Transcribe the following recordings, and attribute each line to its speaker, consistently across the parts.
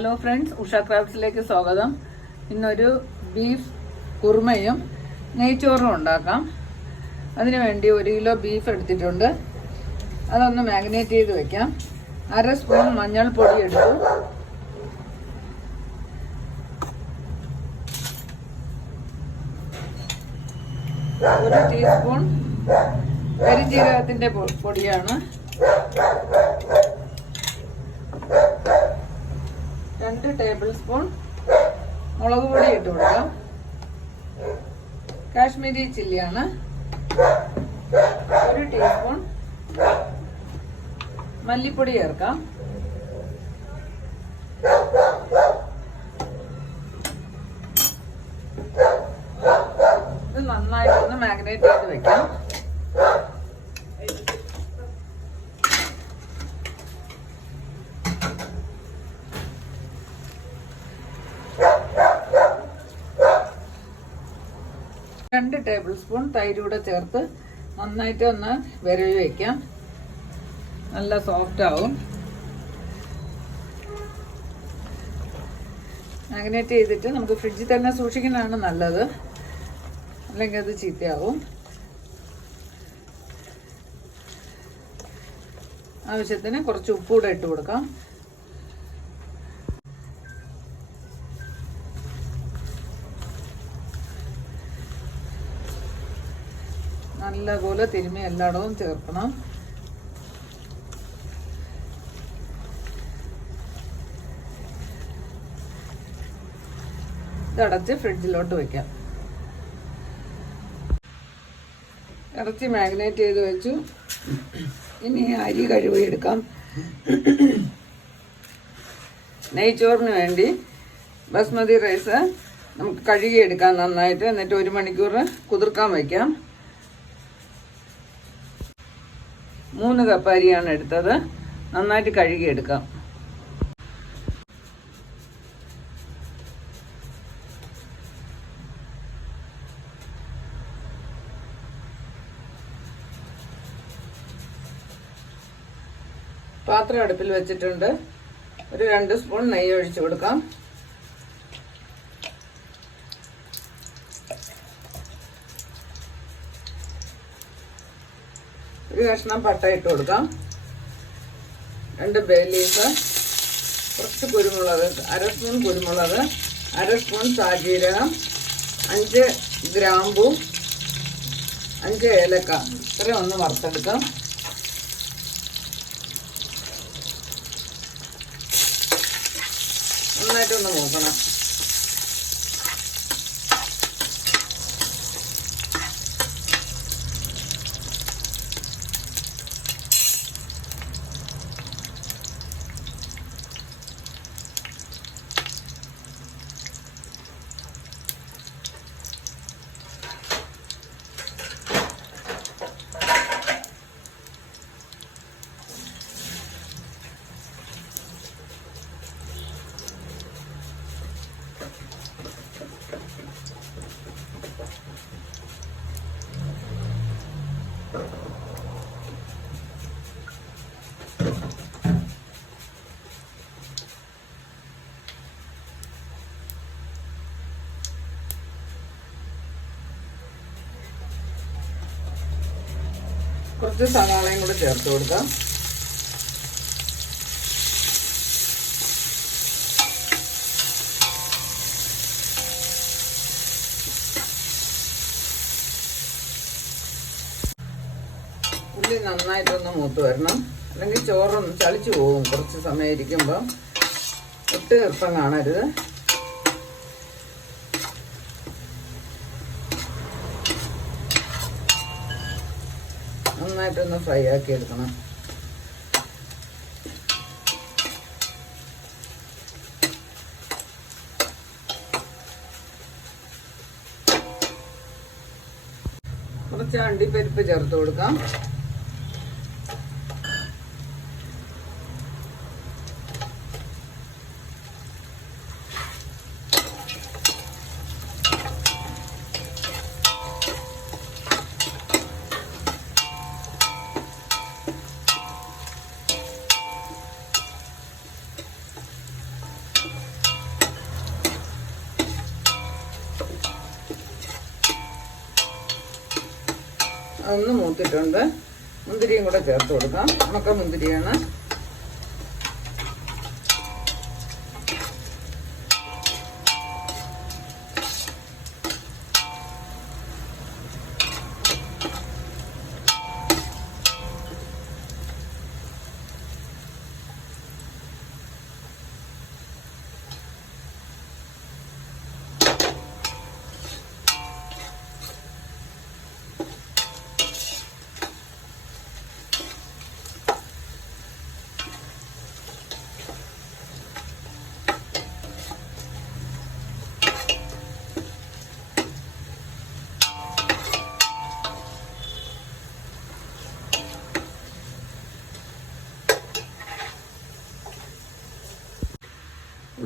Speaker 1: Hello friends Usha ക്രാഫ്റ്റ്സിലേക്ക് സ്വാഗതം. ഇന്നൊരു beef കുറുമയും നെയ്ച്ചോറും ഉണ്ടാക്കാം. അതിനു വേണ്ടി ഒരു കിലോ ബീഫ് എടുത്തിട്ടുണ്ട്. അതൊന്ന് മാഗ്നേറ്റ് ചെയ്ത് വെക്കാം. അര സ്പൂൺ മഞ്ഞൾപ്പൊടി എടുത്തു. ഒരു ടീസ്പൂൺ കരിജീരകത്തിന്റെ പൊടിയാണ് രണ്ട് ടേബിൾ സ്പൂൺ മുളക് പൊടി ഇട്ട് കൊടുക്കാം. കാശ്മീരി ചില്ലിയാണ്. ഒരു ടീസ്പൂൺ മല്ലിപ്പൊടി ചേർക്കാം. ഇത് നന്നായിട്ടൊന്ന് മാഗ്നേറ്റ് ചെയ്ത് വെക്കാം രണ്ട് ടേബിൾ സ്പൂൺ തൈര് കൂടെ ചേർത്ത് നന്നായിട്ട് ഒന്ന് വിരവി വയ്ക്കാം നല്ല സോഫ്റ്റ് ആവും. മാഗ്നേറ്റ് ചെയ്തിട്ട് നമുക്ക് ഫ്രിഡ്ജിൽ തന്നെ സൂക്ഷിക്കുന്നതാണ് നല്ലത്. അല്ലെങ്കിൽ അത് ചീത്തയാവും. ആവശ്യത്തിന് കുറച്ച് ഉപ്പ് കൂടെ ഇട്ട് കൊടുക്കാം. നല്ലപോലെ തിരുമ്മി എല്ലായിടവും ചേർക്കണം. ഇതടച്ച് ഫ്രിഡ്ജിലോട്ട് വെക്കാം. ഇറച്ചി മാഗ്നേറ്റ് ചെയ്ത് വെച്ചു. ഇനി അരി കഴുകിയെടുക്കാം നെയ്ച്ചോറിന് വേണ്ടി ബസ്മതി റൈസ് നമുക്ക് കഴുകിയെടുക്കാം നന്നായിട്ട്. എന്നിട്ട് ഒരു മണിക്കൂർ കുതിർക്കാൻ വയ്ക്കാം മൂന്ന് കപ്പ് അരിയാണ് എടുത്തത്. നന്നായിട്ട് കഴുകിയെടുക്കാം. പാത്രം അടുപ്പിൽ വെച്ചിട്ടുണ്ട്. ഒരു രണ്ട് സ്പൂൺ നെയ്യ് ഒഴിച്ചു കൊടുക്കാം. ഒരു കഷ്ണം പട്ട ഇട്ട് കൊടുക്കാം. രണ്ട് ബേ ലീഫ്. കുറച്ച് കുരുമുളക് അര സ്പൂൺ കുരുമുളക് അര സ്പൂൺ സാജീരകം അഞ്ച് ഗ്രാമ്പു അഞ്ച് ഏലക്ക. ഇത്രയും ഒന്ന് വറുത്തെടുക്കാം. നന്നായിട്ടൊന്ന് നോക്കണം കുറച്ച് സവാളയും കൂടെ ചേർത്ത് കൊടുക്കാം. ഉള്ളി നന്നായിട്ടൊന്ന് മൂത്ത് വരണം. അല്ലെങ്കിൽ ചോറൊന്ന് ചളിച്ചു പോകും കുറച്ച് സമയം ഇരിക്കുമ്പോൾ ഒട്ട് ഈർപ്പം കാണരുത്. നന്നായിട്ടൊന്ന് ഫ്രൈ ആക്കി എടുക്കണം. കുറച്ച് അണ്ടിപ്പരിപ്പ് ചേർത്ത് കൊടുക്കാം. മൂത്തിട്ടുണ്ട് മുന്തിരിയും കൂടെ ചേർത്ത് കൊടുക്കാം. ഉണക്ക മുന്തിരിയാണ്.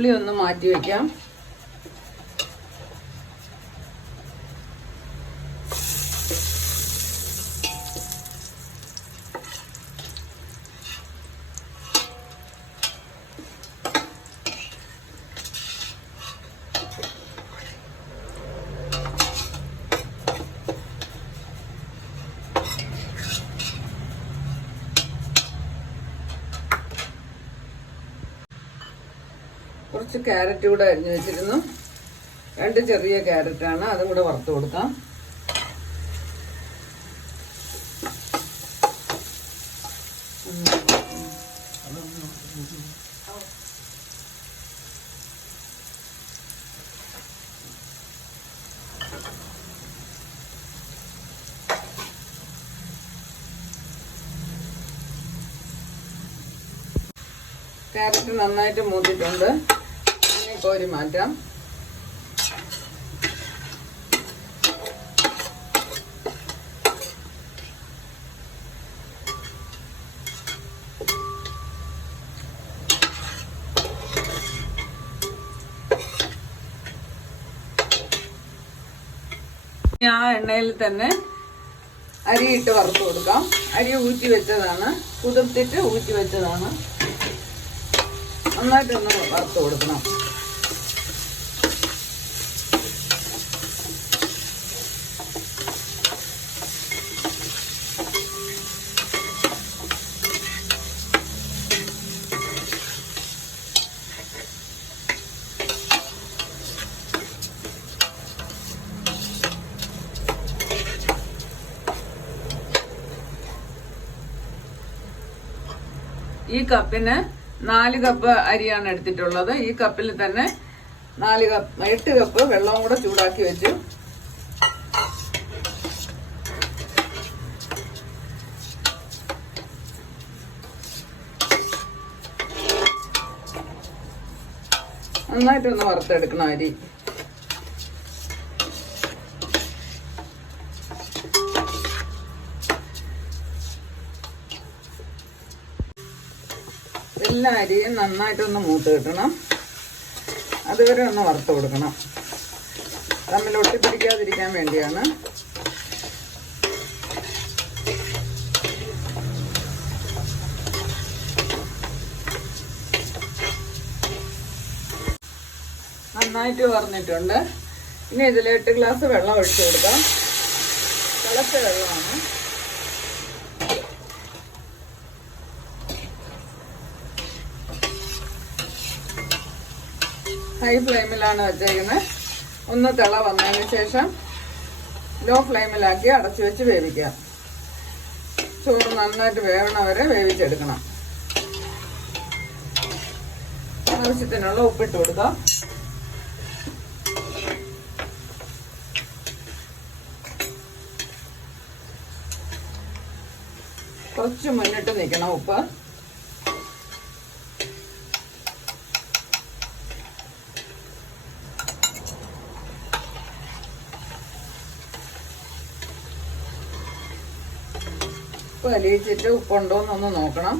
Speaker 1: ഉള്ളി ഒന്ന് മാറ്റി വെക്കാം. കുറച്ച് ക്യാരറ്റ് കൂടെ അരിഞ്ഞു വെച്ചിരുന്നു. രണ്ട് ചെറിയ ക്യാരറ്റാണ് അതും കൂടെ വറുത്ത് കൊടുക്കാം. ക്യാരറ്റ് നന്നായിട്ട് മൂത്തിട്ടുണ്ട്. കോരി മാറ്റാം. ആ എണ്ണയിൽ തന്നെ അരി ഇട്ട് വറുത്ത് കൊടുക്കാം. അരി ഊറ്റി വെച്ചതാണ്. കുതിർത്തിട്ട് ഊറ്റി വെച്ചതാണ്. നന്നായിട്ടൊന്ന് വറുത്ത് കൊടുക്കണം. കപ്പിന് നാല് കപ്പ് അരിയാണ് എടുത്തിട്ടുള്ളത്. ഈ കപ്പിൽ തന്നെ നാല് കപ്പ് എട്ട് കപ്പ് വെള്ളവും കൂടെ ചൂടാക്കി വെച്ചു. നന്നായിട്ടൊന്ന് വറുത്തെടുക്കണം അരി. എല്ലാ അരിയും നന്നായിട്ടൊന്ന് മൂത്ത് കിട്ടണം. അതുവരെ ഒന്ന് വറുത്ത് കൊടുക്കണം. തമ്മിൽ ഒട്ടിപ്പിടിക്കാതിരിക്കാൻ വേണ്ടിയാണ്. നന്നായിട്ട് വറന്നിട്ടുണ്ട്. ഇനി ഇതിൽ എട്ട് ഗ്ലാസ് വെള്ളം ഒഴിച്ചു കൊടുക്കാം. തിളച്ച വെള്ളമാണ്. ഹൈ ഫ്ലെയിമിലാണ് വെച്ചേക്കുന്നത് ഒന്ന് തിള വന്നതിന് ശേഷം ലോ ഫ്ലെയിമിലാക്കി അടച്ചു വെച്ച് വേവിക്കാം ചോറ് നന്നായിട്ട് വേവണ വരെ വേവിച്ചെടുക്കണം. ആവശ്യത്തിനുള്ള ഉപ്പിട്ട് കൊടുക്കാം. കുറച്ച് മുന്നിട്ട് നിൽക്കണം ഉപ്പ്. അലിയിച്ചിട്ട് ഉപ്പുണ്ടോ എന്നൊന്ന് നോക്കണം.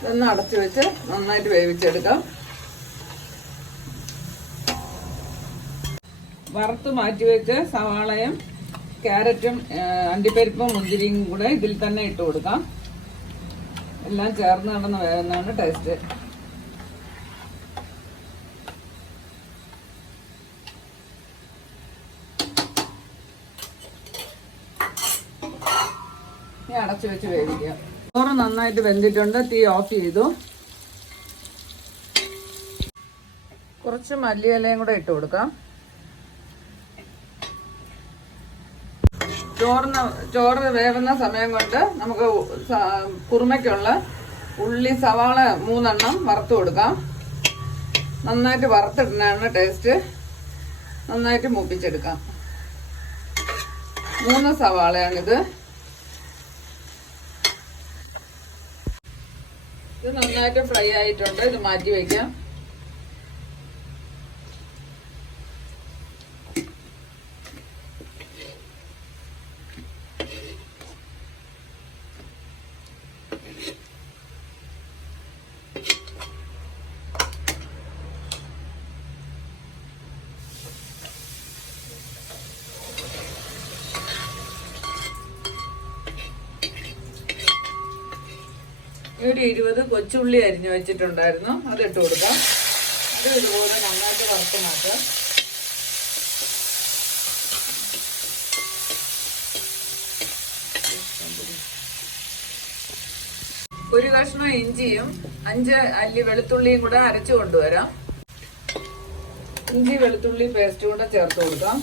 Speaker 1: ഇതൊന്ന് അടച്ചു വെച്ച് നന്നായിട്ട് വേവിച്ചെടുക്കാം. വറുത്ത് മാറ്റി വെച്ച് സവാളയും ക്യാരറ്റും അണ്ടിപ്പരിപ്പും മുന്തിരിയും കൂടെ ഇതിൽ തന്നെ ഇട്ട് കൊടുക്കാം. എല്ലാം ചേർന്ന് നടന്ന് വേകുന്നതാണ് ടേസ്റ്റ് ഇനി അടച്ചു വെച്ച് വേവിക്കാം. ചോറ് നന്നായിട്ട് വെന്തിട്ടുണ്ട്. തീ ഓഫ് ചെയ്തു. കുറച്ച് മല്ലിയിലയും കൂടെ ഇട്ട് കൊടുക്കാം. ചോറിന് ചോറ് വേവുന്ന സമയം കൊണ്ട് നമുക്ക് കുറുമയ്ക്കുള്ള ഉള്ളി സവാള മൂന്നെണ്ണം വറുത്ത് കൊടുക്കാം. നന്നായിട്ട് വറുത്തിടുന്നതാണ് ടേസ്റ്റ് നന്നായിട്ട് മൂപ്പിച്ചെടുക്കാം. മൂന്ന് സവാളയാണിത്. ഇത് നന്നായിട്ട് ഫ്രൈ ആയിട്ടുണ്ട്. ഇത് മാറ്റി വയ്ക്കാം ഒരു ഇരുപത് കൊച്ചുള്ളി അരിഞ്ഞു വെച്ചിട്ടുണ്ടായിരുന്നു. അത് ഇട്ട് കൊടുക്കാം. അത് ഇതുപോലെ നന്നായിട്ട് വറുത്ത് മാറ്റാം ഒരു കഷ്ണം ഇഞ്ചിയും അഞ്ച് അല്ലി വെളുത്തുള്ളിയും കൂടെ അരച്ചു കൊണ്ടുവരാം. ഇഞ്ചി വെളുത്തുള്ളി പേസ്റ്റ് കൂടെ ചേർത്ത് കൊടുക്കാം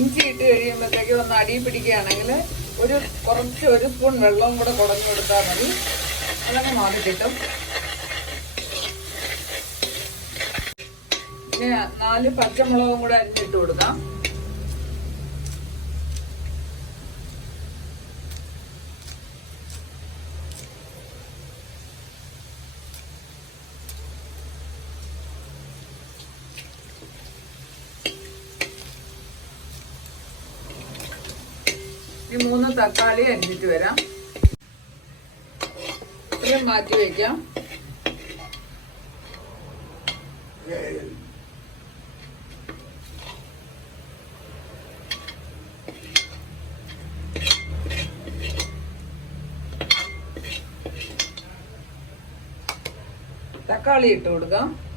Speaker 1: ഇഞ്ചി ഇട്ട് കഴിയുമ്പോഴത്തേക്ക് വന്ന് അടി പിടിക്കുകയാണെങ്കിൽ ഒരു കുറച്ച് ഒരു സ്പൂൺ വെള്ളവും കൂടെ കുടഞ്ഞു കൊടുത്താൽ മതി. അതങ്ങ് മാറി കിട്ടും നാല് പച്ചമുളകും കൂടെ അരിഞ്ഞിട്ട് കൊടുക്കാം ഈ മൂന്ന് തക്കാളി അരിഞ്ഞിട്ട് വരാം. ഇത്രയും മാറ്റി വയ്ക്കാം. തക്കാളി ഇട്ട് കൊടുക്കാം.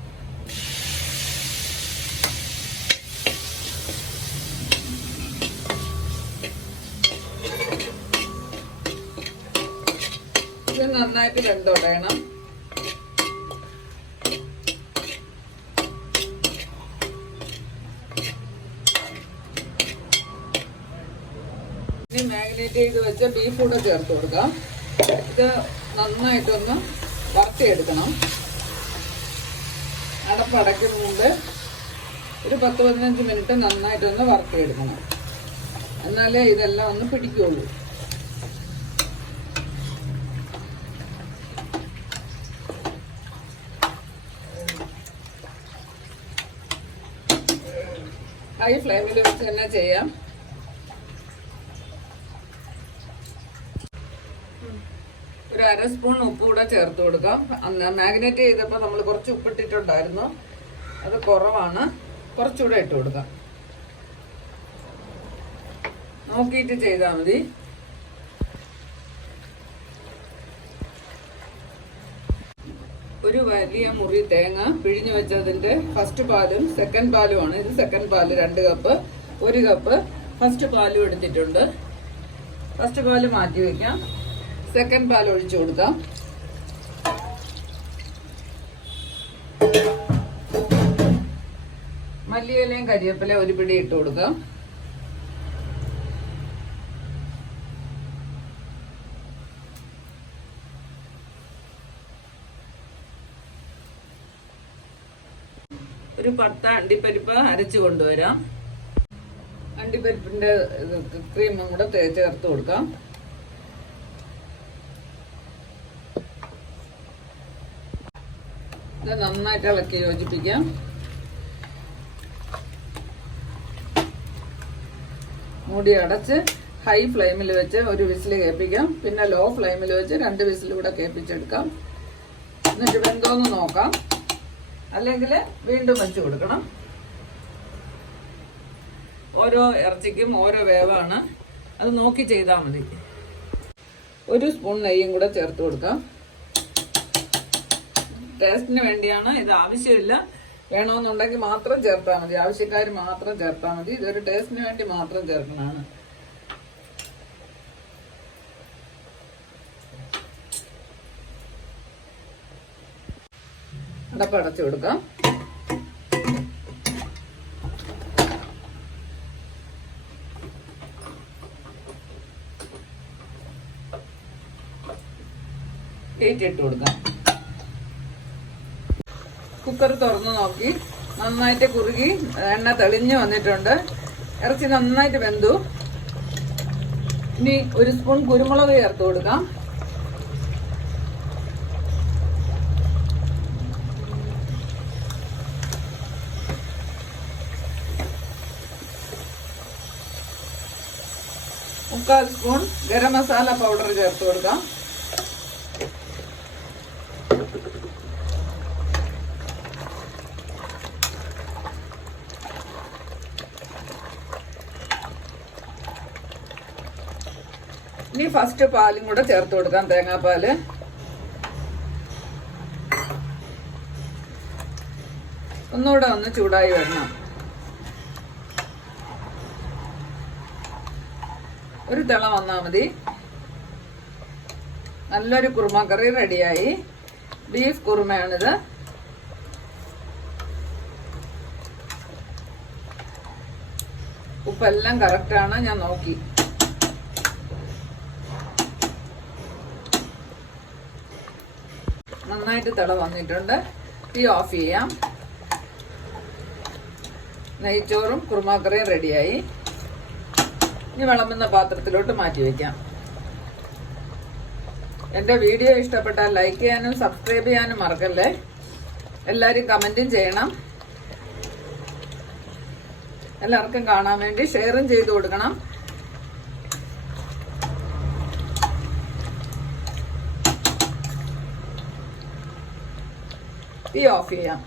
Speaker 1: നന്നായിട്ട് വെന്തുടയണം ഇനി മാഗ്നേറ്റ് ചെയ്ത് വെച്ച ബീഫ് കൂടെ ചേർത്ത് കൊടുക്കാം. ഇത് നന്നായിട്ടൊന്ന് വറുത്തിയെടുക്കണം. മുമ്പ് ഒരു പത്ത് പതിനഞ്ച് മിനിറ്റ് നന്നായിട്ടൊന്ന് വറുത്തിയെടുക്കണം. എന്നാലേ ഇതെല്ലാം ഒന്ന് പിടിക്കുള്ളൂ. ഹൈ ഫ്ലെയിമിൽ വെച്ച് തന്നെ ചെയ്യാം. ഒരു അര സ്പൂൺ ഉപ്പ് കൂടെ ചേർത്ത് കൊടുക്കാം. മാഗ്നേറ്റ് ചെയ്തപ്പോൾ നമ്മൾ കുറച്ച് ഉപ്പിട്ടിട്ടുണ്ടായിരുന്നു അത് കുറവാണ്. കുറച്ചുകൂടെ ഇട്ട് കൊടുക്കാം. നോക്കിയിട്ട് ചെയ്താൽ മതി. ഒരു വലിയ മുറി തേങ്ങ പിഴിഞ്ഞു വെച്ചതിന്റെ ഫസ്റ്റ് പാലും സെക്കൻഡ് പാലുമാണ്. ഇത് സെക്കൻഡ് പാൽ രണ്ട് കപ്പ് ഒരു കപ്പ് ഫസ്റ്റ് പാലും എടുത്തിട്ടുണ്ട്. ഫസ്റ്റ് പാൽ മാറ്റി വെക്കാം. സെക്കൻഡ് പാൽ ഒഴിച്ചു കൊടുക്കാം. മല്ലിയിലയും കരിവേപ്പില ഒരു പിടി ഇട്ട് കൊടുക്കാം. പത്ത് അണ്ടിപ്പരിപ്പ് അരച്ച് കൊണ്ടുവരാം. അണ്ടിപ്പരിപ്പിന്റെ ക്രീമും കൂടെ ചേർത്ത് കൊടുക്കാം. ഇത് നന്നായിട്ട് ഇളക്കി യോജിപ്പിക്കാം. മൂടി അടച്ച് ഹൈ ഫ്ലെയിമിൽ വെച്ച് ഒരു വിസിൽ കേൾപ്പിക്കാം. പിന്നെ ലോ ഫ്ലെയിമിൽ വെച്ച് രണ്ട് വിസിൽ കൂടെ കേൾപ്പിച്ചെടുക്കാം. എന്നിട്ട് വെന്തോന്ന് നോക്കാം. അല്ലെങ്കിൽ വീണ്ടും വെച്ച് കൊടുക്കണം. ഓരോ ഇറച്ചിക്കും ഓരോ വേവാണ്. അത് നോക്കി ചെയ്താൽ മതി. ഒരു സ്പൂൺ നെയ്യും കൂടെ ചേർത്ത് കൊടുക്കാം. ടേസ്റ്റിന് വേണ്ടിയാണ്. ഇത് ആവശ്യമില്ല. വേണമെന്നുണ്ടെങ്കിൽ മാത്രം ചേർത്താൽ മതി. ആവശ്യക്കാർ മാത്രം ചേർത്താൽ മതി. ഇതൊരു ടേസ്റ്റിന് വേണ്ടി മാത്രം ചേർക്കണതാണ്. അടപ്പ് അടച്ചു കൊടുക്കാം. ഇട്ട് കൊടുക്കാം. കുക്കർ തുറന്നു നോക്കി. നന്നായിട്ട് കുറുകി എണ്ണ തെളിഞ്ഞു വന്നിട്ടുണ്ട്. ഇറച്ചി നന്നായിട്ട് വെന്തു. ഇനി ഒരു സ്പൂൺ കുരുമുളക് ചേർത്ത് കൊടുക്കാം. മുക്കാൽ സ്പൂൺ ഗരം മസാല പൗഡർ ചേർത്ത് കൊടുക്കാം. ഇനി ഫസ്റ്റ് പാലും കൂടെ ചേർത്ത് കൊടുക്കാം തേങ്ങാപ്പാൽ. ഒന്നുകൂടെ ഒന്ന് ചൂടായി വരണം. ഒരു തിള വന്നാൽ മതി. നല്ലൊരു കുറുമ കറി റെഡിയായി. ബീഫ് കുറുമയാണിത്. ഉപ്പെല്ലാം കറക്റ്റാണ് ഞാൻ നോക്കി. നന്നായിട്ട് തിള വന്നിട്ടുണ്ട്. തീ ഓഫ് ചെയ്യാം. നെയ്ച്ചോറും കുറുമാക്കറിയും റെഡിയായി. ഇനി വിളമ്പുന്ന പാത്രത്തിലോട്ട് മാറ്റി വയ്ക്കാം എന്റെ വീഡിയോ ഇഷ്ടപ്പെട്ടാൽ ലൈക്ക് ചെയ്യാനും സബ്സ്ക്രൈബ് ചെയ്യാനും മറക്കല്ലേ? എല്ലാവരും കമന്റും ചെയ്യണം. എല്ലാവർക്കും കാണാൻ വേണ്ടി ഷെയറും ചെയ്ത് കൊടുക്കണം. തീ ഓഫ് ചെയ്യാം.